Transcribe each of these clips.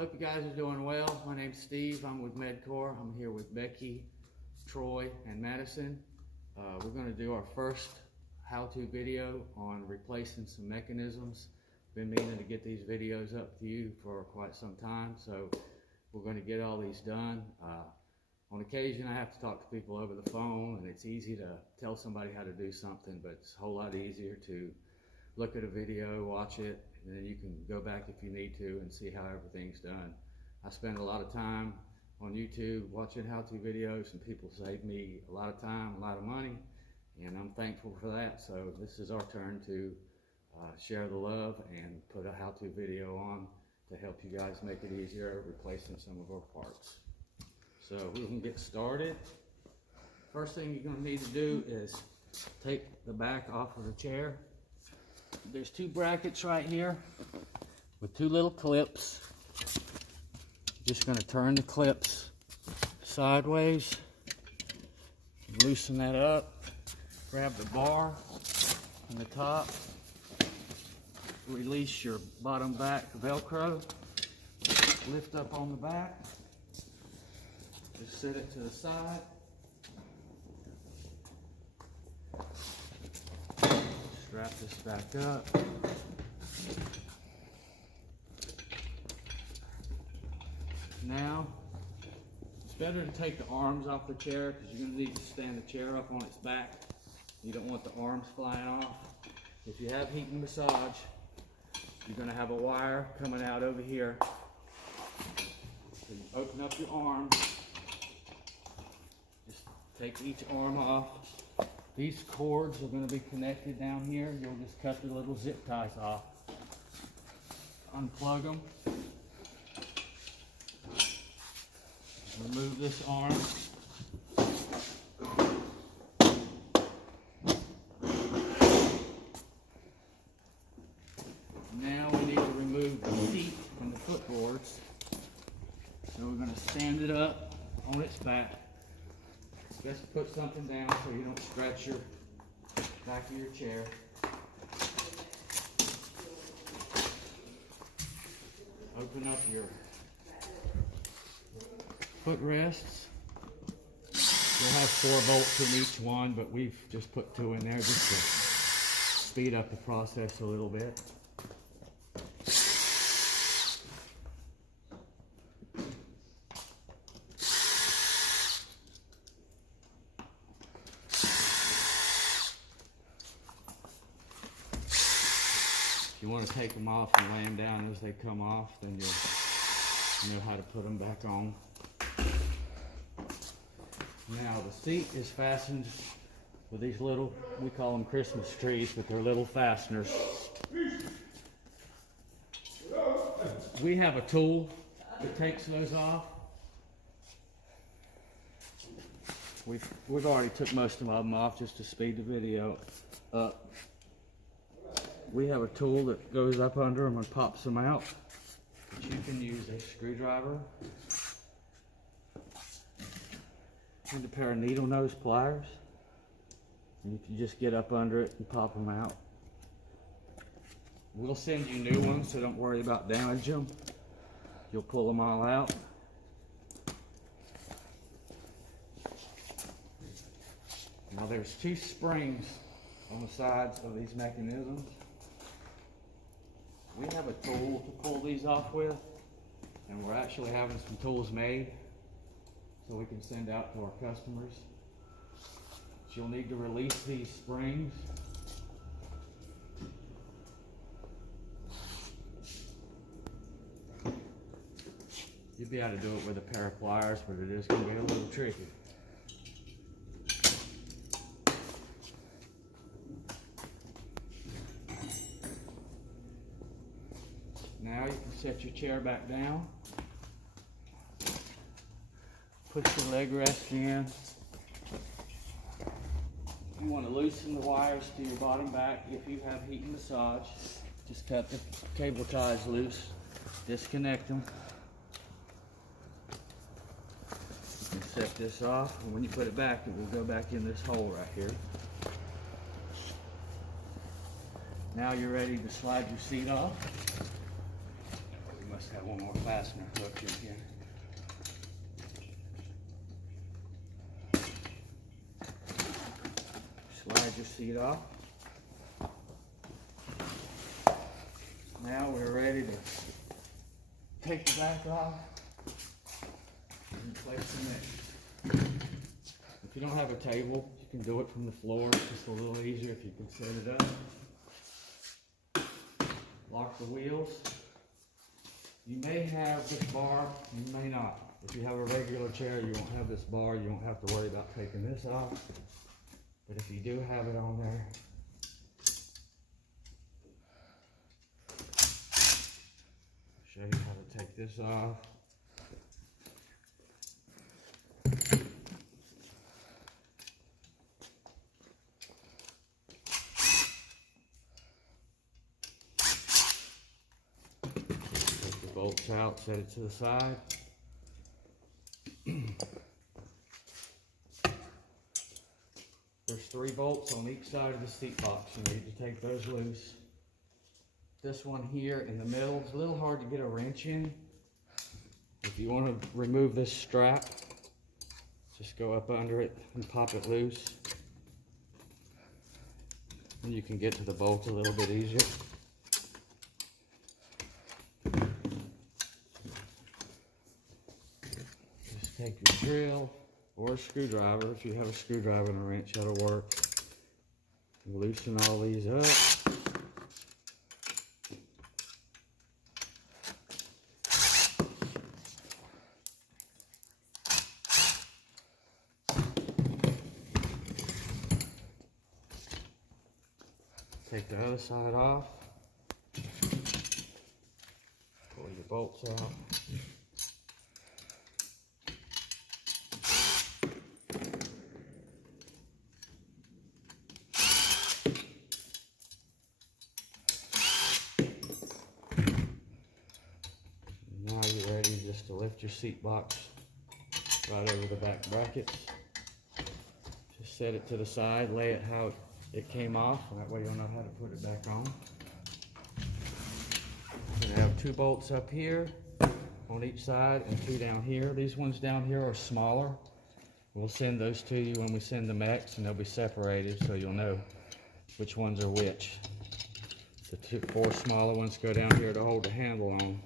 Hope you guys are doing well. My name's Steve. I'm with Medcor. I'm here with Becky, Troy, and Madison. We're going to do our first how-to video on replacing some mechanisms. Been meaning to get these videos up to you for quite some time, so we're going to get all these done. On occasion, I have to talk to people over the phone, and it's easy to tell somebody how to do something, but it's a whole lot easier to look at a video, watch it, and then you can go back if you need to and see how everything's done. I spend a lot of time on YouTube watching how-to videos, and people save me a lot of time, a lot of money, and I'm thankful for that. So this is our turn to share the love and put a how-to video on to help you guys make it easier replacing some of our parts. So we can get started. First thing you're going to need to do is take the back off of the chair. There's two brackets right here with two little clips. Just going to turn the clips sideways, loosen that up, grab the bar on the top, release your bottom back Velcro, lift up on the back, just set it to the side. Strap this back up. Now, it's better to take the arms off the chair because you're going to need to stand the chair up on its back. You don't want the arms flying off. If you have heat and massage, you're going to have a wire coming out over here. So you open up your arms. Just take each arm off. These cords are going to be connected down here. You'll just cut the little zip ties off. Unplug them. Remove this arm. Now we need to remove the seat from the footboards. So we're going to stand it up on its back. Just put something down so you don't stretch your back of your chair. Open up your footrests. You'll have 4 bolts in each one, but we've just put 2 in there just to speed up the process a little bit. If you want to take them off and lay them down as they come off, then you'll know how to put them back on. Now the seat is fastened with these little, we call them Christmas trees, but they're little fasteners. We have a tool that takes those off. We've already took most of them off just to speed the video up. We have a tool that goes up under them and pops them out. But you can use a screwdriver and a pair of needle nose pliers. And you can just get up under it and pop them out. We'll send you new ones, so don't worry about damaging them. You'll pull them all out. Now there's 2 springs on the sides of these mechanisms. We have a tool to pull these off with, and we're actually having some tools made so we can send out to our customers. But you'll need to release these springs. You'll be able to do it with a pair of pliers, but it is going to be a little tricky. Now you can set your chair back down. Push the leg rest in. You want to loosen the wires to your bottom back. If you have heat and massage, just cut the cable ties loose, disconnect them. You can set this off, and when you put it back, it will go back in this hole right here. Now you're ready to slide your seat off. just have one more fastener hook in here. Slide your seat off. Now we're ready to take the back off and replace the neck. If you don't have a table, you can do it from the floor. It's just a little easier if you can set it up. Lock the wheels. You may have this bar, you may not. If you have a regular chair, you won't have this bar. You won't have to worry about taking this off. But if you do have it on there, I'll show you how to take this off. Take the bolts out, set it to the side. There's 3 bolts on each side of the seat box. You need to take those loose. This one here in the middle is a little hard to get a wrench in. If you want to remove this strap, just go up under it and pop it loose. And you can get to the bolt a little bit easier. Just take your drill or a screwdriver. If you have a screwdriver and a wrench, that'll work. Loosen all these up. Take the other side off. Pull your bolts out. Now you're ready just to lift your seat box right over the back brackets. Just set it to the side, lay it how it came off, and that way you'll know how to put it back on. We're going to have 2 bolts up here on each side and 2 down here. These ones down here are smaller. We'll send those to you when we send the mechs, and they'll be separated so you'll know which ones are which. The 4 smaller ones go down here to hold the handle on,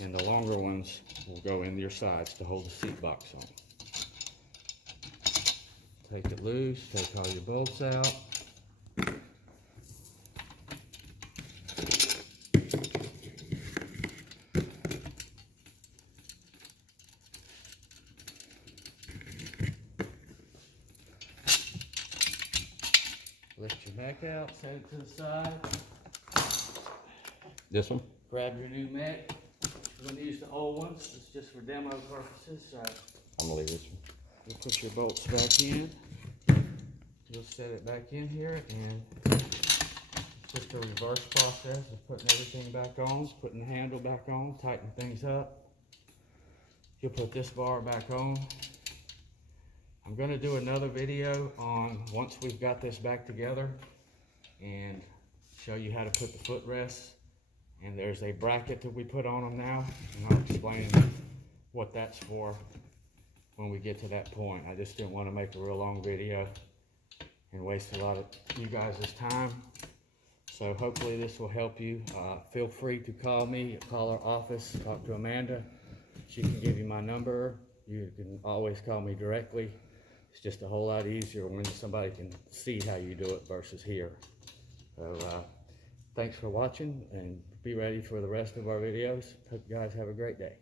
and the longer ones will go in your sides to hold the seat box on. Take it loose, take all your bolts out. Lift your mech out, set it to the side. This one? Grab your new mech. We're going to use the old ones. It's just for demo purposes. So I'm gonna leave this one. you'll put your bolts back in. You'll set it back in here, and it's just a reverse process of putting everything back on, putting the handle back on, tighten things up. You'll put this bar back on. I'm going to do another video on once we've got this back together and show you how to put the footrests. And there's a bracket that we put on them now, and I'll explain what that's for when we get to that point. I just didn't want to make a real long video and waste a lot of you guys' time. So hopefully this will help you. Feel free to call me, call our office, talk to Amanda. She can give you my number. You can always call me directly. It's just a whole lot easier when somebody can see how you do it versus here. So thanks for watching, and be ready for the rest of our videos. Hope you guys have a great day.